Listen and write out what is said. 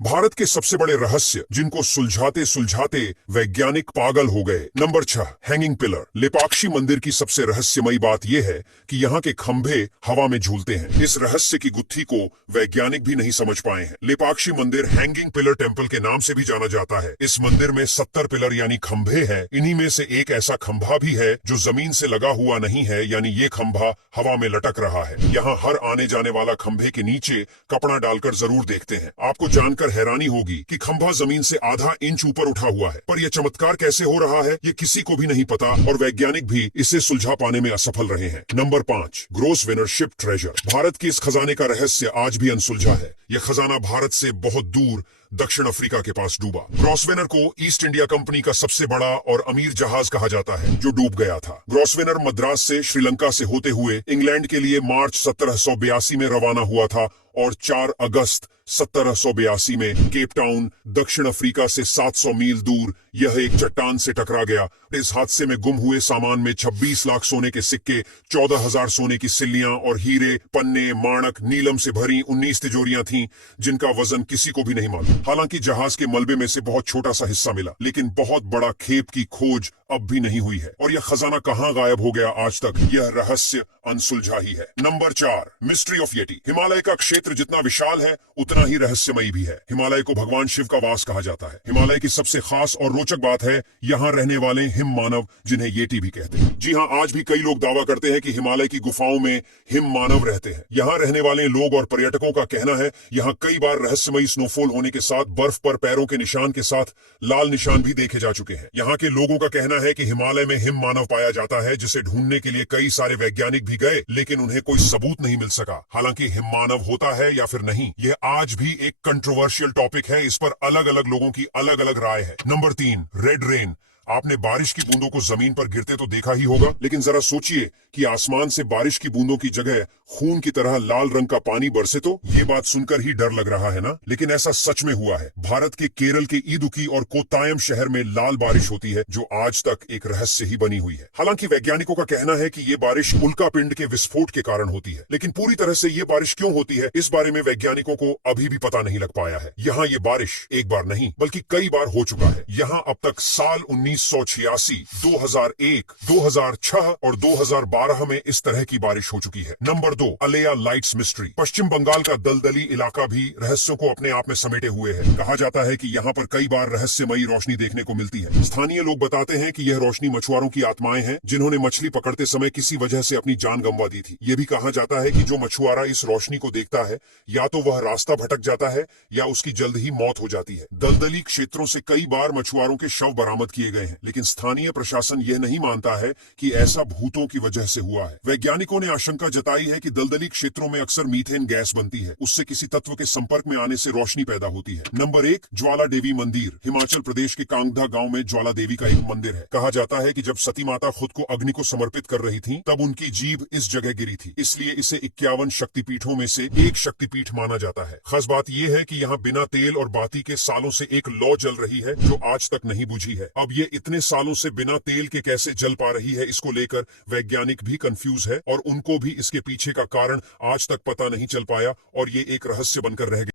भारत के सबसे बड़े रहस्य जिनको सुलझाते सुलझाते वैज्ञानिक पागल हो गए। Number 6, hanging pillar. लेपाक्षी मंदिर की सबसे रहस्यमयी बात यह है कि यहाँ के खंभे हवा में झूलते हैं। इस रहस्य की गुत्थी को वैज्ञानिक भी नहीं समझ पाए हैं। लेपाक्षी मंदिर हैंगिंग पिलर टेम्पल के नाम से भी जाना जाता है। इस मंदिर में 70 पिलर यानी खंभे हैं। इन्हीं में से एक ऐसा खंभा भी है जो जमीन से लगा हुआ नहीं है, यानी ये खंभा हवा में लटक रहा है। यहाँ हर आने जाने वाला खंभे के नीचे कपड़ा डालकर जरूर देखते हैं। आपको जानकर हैरानी होगी कि खंभा जमीन से आधा इंच ऊपर उठा हुआ है, पर यह चमत्कार कैसे हो रहा है ये किसी को भी नहीं पता और वैज्ञानिक भी इसे सुलझा पाने में असफल रहे हैं। Number 5, Grosvenor ship treasure. Bharat के इस खजाने का रहस्य आज भी अनसुलझा है। यह खजाना भारत से बहुत दूर दक्षिण अफ्रीका के पास डूबा। ग्रॉसवेनर को ईस्ट इंडिया कंपनी का सबसे बड़ा और अमीर जहाज कहा जाता है जो डूब गया था। ग्रॉसवेनर मद्रास से श्रीलंका से होते हुए इंग्लैंड के लिए मार्च 1782 में रवाना हुआ था और 4 अगस्त 1782 में केप टाउन दक्षिण अफ्रीका से 700 मील दूर यह एक चट्टान से टकरा गया। इस हादसे में गुम हुए सामान में 26 लाख सोने के सिक्के, 14,000 सोने की सिल्लियां और हीरे, पन्ने, माणक, नीलम से भरी 19 तिजोरियां थीं जिनका वजन किसी को भी नहीं मालूम। हालांकि जहाज के मलबे में से बहुत छोटा सा हिस्सा मिला, लेकिन बहुत बड़ा खेप की खोज अब भी नहीं हुई है और यह खजाना कहां गायब हो गया आज तक, यह रहस्य अनसुलझा ही है। Number 4, mystery of Yeti. Himalaya का क्षेत्र जितना विशाल है उतना ही रहस्यमयी भी है। हिमालय को भगवान शिव का वास कहा जाता है। हिमालय की सबसे खास और रोचक बात है यहाँ रहने वाले हिम मानव, जिन्हें येटी भी कहते हैं। जी हाँ, आज भी कई लोग दावा करते हैं कि हिमालय की गुफाओं में हिम मानव रहते हैं। यहाँ रहने वाले लोग और पर्यटकों का कहना है यहाँ कई बार रहस्यमयी स्नोफॉल होने के साथ बर्फ पर पैरों के निशान के साथ लाल निशान भी देखे जा चुके हैं। यहाँ के लोगों का कहना है कि हिमालय में हिम मानव पाया जाता है, जिसे ढूंढने के लिए कई सारे वैज्ञानिक भी गए, लेकिन उन्हें कोई सबूत नहीं मिल सका। हालांकि हिम मानव होता है या फिर नहीं, यह आज भी एक कंट्रोवर्शियल टॉपिक है। इस पर अलग अलग लोगों की अलग अलग राय है। Number 3, red rain. आपने बारिश की बूंदों को जमीन पर गिरते तो देखा ही होगा, लेकिन जरा सोचिए कि आसमान से बारिश की बूंदों की जगह खून की तरह लाल रंग का पानी बरसे तो। ये बात सुनकर ही डर लग रहा है ना, लेकिन ऐसा सच में हुआ है। भारत के केरल के इदुक्की और कोट्टायम शहर में लाल बारिश होती है जो आज तक एक रहस्य ही बनी हुई है। हालांकि वैज्ञानिकों का कहना है कि ये बारिश उल्का पिंड के विस्फोट के कारण होती है, लेकिन पूरी तरह से ये बारिश क्यों होती है इस बारे में वैज्ञानिकों को अभी भी पता नहीं लग पाया है। यहाँ ये बारिश एक बार नहीं बल्कि कई बार हो चुका है। यहाँ अब तक साल 1986, 2001, 2006 और 2012 में इस तरह की बारिश हो चुकी है। Number 2, Aleya lights mystery. Paschim Bengal का दलदली इलाका भी रहस्यों को अपने आप में समेटे हुए है। कहा जाता है कि यहाँ पर कई बार रहस्यमयी रोशनी देखने को मिलती है। स्थानीय लोग बताते हैं कि यह रोशनी मछुआरों की आत्माएं हैं जिन्होंने मछली पकड़ते समय किसी वजह से अपनी जान गंवा दी थी। यह भी कहा जाता है कि जो मछुआरा इस रोशनी को देखता है या तो वह रास्ता भटक जाता है या उसकी जल्द ही मौत हो जाती है। दलदली क्षेत्रों से कई बार मछुआरों के शव बरामद किए गए हैं, लेकिन स्थानीय प्रशासन यह नहीं मानता है कि ऐसा भूतों की वजह से हुआ है। वैज्ञानिकों ने आशंका जताई है कि दलदली क्षेत्रों में अक्सर मीथेन गैस बनती है, उससे किसी तत्व के संपर्क में आने से रोशनी पैदा होती है। नंबर 1, ज्वाला देवी मंदिर। हिमाचल प्रदेश के कांगधा गांव में ज्वाला देवी का एक मंदिर है। कहा जाता है कि जब सती माता खुद को अग्नि को समर्पित कर रही थी तब उनकी जीभ इस जगह गिरी थी, इसलिए इसे 51 शक्तिपीठों में से एक शक्तिपीठ माना जाता है। खास बात यह है कि यहाँ बिना तेल और बाती के सालों से एक लौ जल रही है जो आज तक नहीं बुझी है। अब ये इतने सालों से बिना तेल के कैसे जल पा रही है, इसको लेकर वैज्ञानिक भी कंफ्यूज है और उनको भी इसके पीछे का कारण आज तक पता नहीं चल पाया और ये एक रहस्य बनकर रह गया।